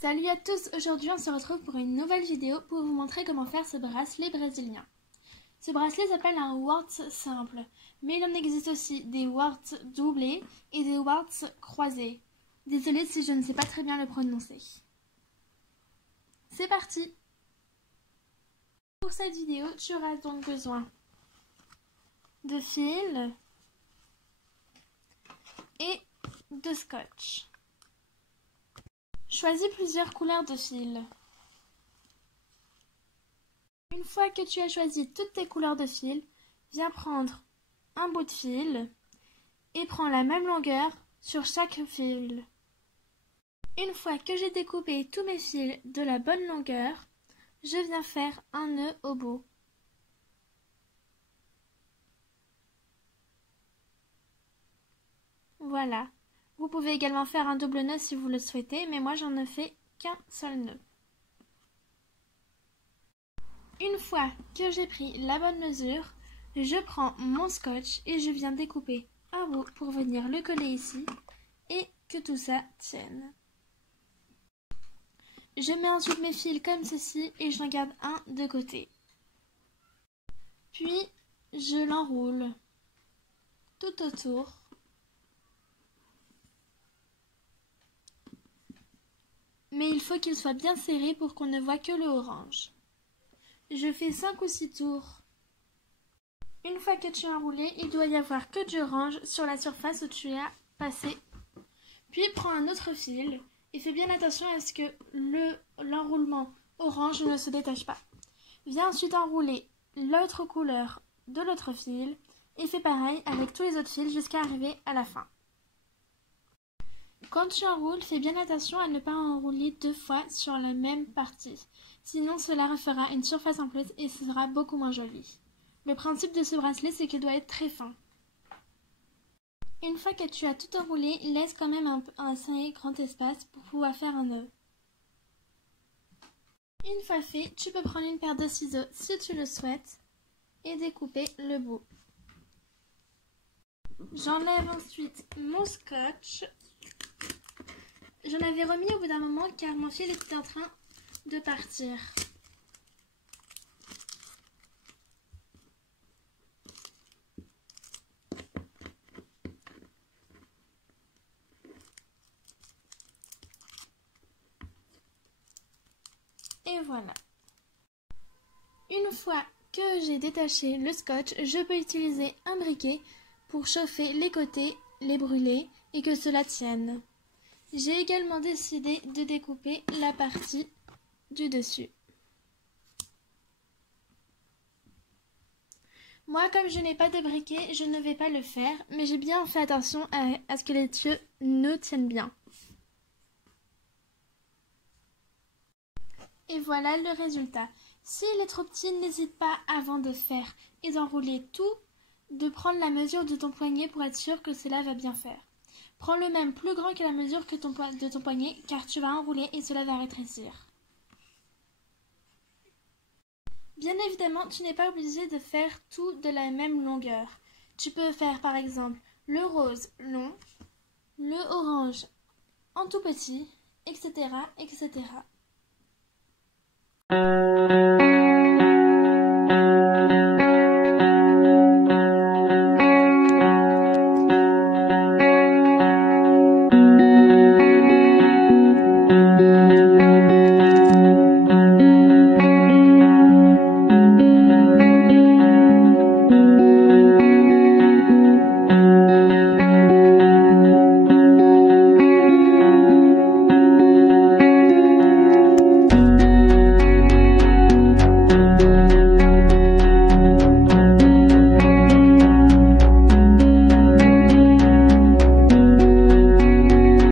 Salut à tous, aujourd'hui on se retrouve pour une nouvelle vidéo pour vous montrer comment faire ce bracelet brésilien. Ce bracelet s'appelle un warts simple, mais il en existe aussi des warts doublés et des warts croisés. Désolée si je ne sais pas très bien le prononcer. C'est parti! Pour cette vidéo, tu auras donc besoin de fil et de scotch. Choisis plusieurs couleurs de fil. Une fois que tu as choisi toutes tes couleurs de fil, viens prendre un bout de fil et prends la même longueur sur chaque fil. Une fois que j'ai découpé tous mes fils de la bonne longueur, je viens faire un nœud au bout. Voilà. Vous pouvez également faire un double nœud si vous le souhaitez, mais moi j'en ai fait qu'un seul nœud. Une fois que j'ai pris la bonne mesure, je prends mon scotch et je viens découper un bout pour venir le coller ici et que tout ça tienne. Je mets ensuite mes fils comme ceci et j'en garde un de côté. Puis je l'enroule tout autour. Mais il faut qu'il soit bien serré pour qu'on ne voit que le orange. Je fais 5 ou 6 tours. Une fois que tu as enroulé, il doit y avoir que du orange sur la surface où tu as passé. Puis prends un autre fil et fais bien attention à ce que l'enroulement orange ne se détache pas. Viens ensuite enrouler l'autre couleur de l'autre fil et fais pareil avec tous les autres fils jusqu'à arriver à la fin. Quand tu enroules, fais bien attention à ne pas enrouler deux fois sur la même partie. Sinon, cela refera une surface en plus et ce sera beaucoup moins joli. Le principe de ce bracelet, c'est qu'il doit être très fin. Une fois que tu as tout enroulé, laisse quand même un assez grand espace pour pouvoir faire un nœud. Une fois fait, tu peux prendre une paire de ciseaux si tu le souhaites et découper le bout. J'enlève ensuite mon scotch. J'en avais remis au bout d'un moment car mon fil était en train de partir. Et voilà. Une fois que j'ai détaché le scotch, je peux utiliser un briquet pour chauffer les côtés, les brûler et que cela tienne. J'ai également décidé de découper la partie du dessus. Moi, comme je n'ai pas de briquet, je ne vais pas le faire, mais j'ai bien fait attention à ce que les tuyaux ne tiennent bien. Et voilà le résultat. S'il est trop petit, n'hésite pas avant de faire et d'enrouler tout, de prendre la mesure de ton poignet pour être sûr que cela va bien faire. Prends le même plus grand que la mesure de ton poignet car tu vas enrouler et cela va rétrécir. Bien évidemment, tu n'es pas obligé de faire tout de la même longueur. Tu peux faire par exemple le rose long, le orange en tout petit, etc. etc.